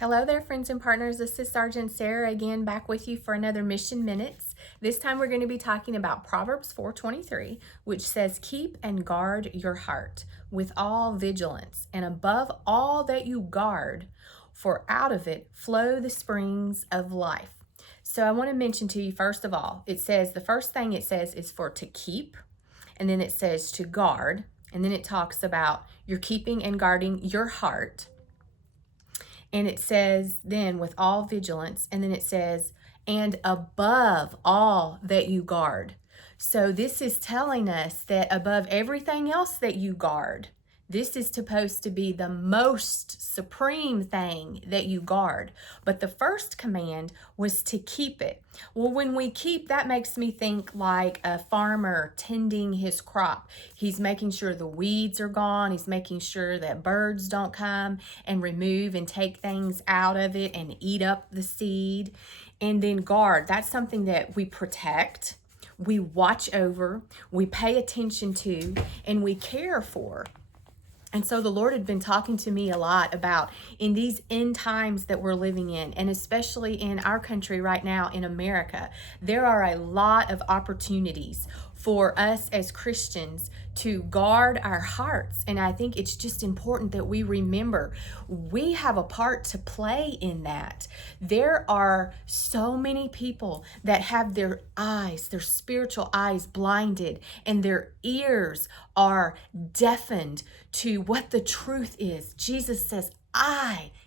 Hello there, friends and partners. This is Sergeant Sarah again, back with you for another Mission Minutes. This time we're going to be talking about Proverbs 4:23, which says, "Keep and guard your heart with all vigilance, and above all that you guard, for out of it flow the springs of life." So I want to mention to you, first of all, it says, the first thing it says is for to keep, and then it says to guard, and then it talks about you're keeping and guarding your heart. And it says then with all vigilance, and then it says, and above all that you guard. So this is telling us that above everything else that you guard, this is supposed to be the most supreme thing that you guard. But the first command was to keep it. Well, when we keep, that makes me think like a farmer tending his crop. He's making sure the weeds are gone. He's making sure that birds don't come and remove and take things out of it and eat up the seed. And then guard, that's something that we protect, we watch over, we pay attention to, and we care for. And so the Lord had been talking to me a lot about in these end times that we're living in, and especially in our country right now in America, there are a lot of opportunities for us as Christians to guard our hearts. And I think it's just important that we remember we have a part to play in that. There are so many people that have their eyes, their spiritual eyes blinded, and their ears are deafened to what the truth is. Jesus says,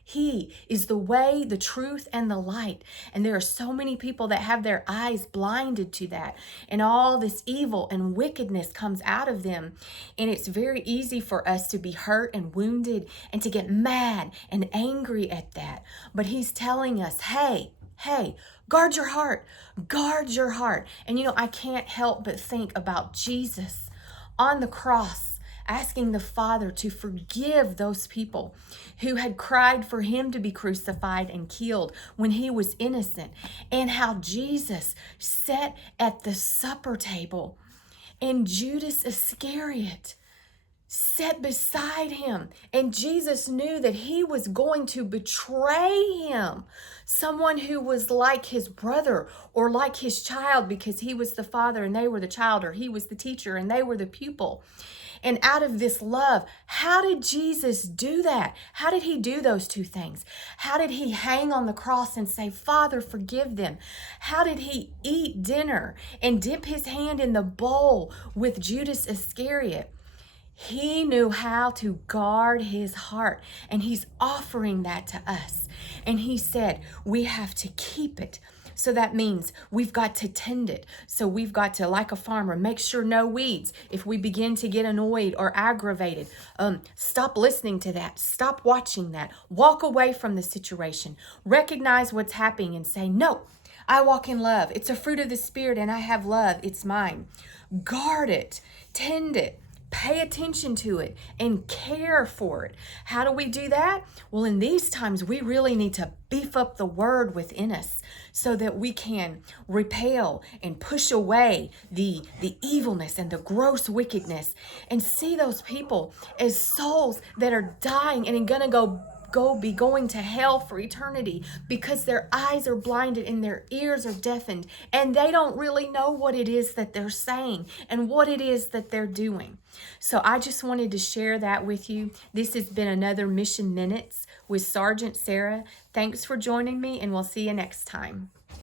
He is the way, the truth, and the light. And there are so many people that have their eyes blinded to that. And all this evil and wickedness comes out of them. And it's very easy for us to be hurt and wounded and to get mad and angry at that. But He's telling us, hey, guard your heart. Guard your heart. And I can't help but think about Jesus on the cross, asking the Father to forgive those people who had cried for Him to be crucified and killed when He was innocent, and how Jesus sat at the supper table and Judas Iscariot sat beside Him, and Jesus knew that He was going to betray Him, someone who was like His brother or like His child, because He was the father and they were the child, or He was the teacher and they were the pupil. And out of this love, how did Jesus do that? How did He do those two things? How did He hang on the cross and say, Father, forgive them? How did He eat dinner and dip His hand in the bowl with Judas Iscariot? He knew how to guard His heart, and He's offering that to us. And He said, we have to keep it. So that means we've got to tend it. So we've got to, like a farmer, make sure no weeds. If we begin to get annoyed or aggravated, stop listening to that. Stop watching that. Walk away from the situation. Recognize what's happening and say, no, I walk in love. It's a fruit of the Spirit, and I have love. It's mine. Guard it. Tend it. Pay attention to it and care for it. How do we do that? Well, in these times, we really need to beef up the word within us so that we can repel and push away the evilness and the gross wickedness, and see those people as souls that are dying and are going to be going to hell for eternity because their eyes are blinded and their ears are deafened, and they don't really know what it is that they're saying and what it is that they're doing. So I just wanted to share that with you. This has been another Mission Minutes with Sergeant Sarah. Thanks for joining me, and we'll see you next time.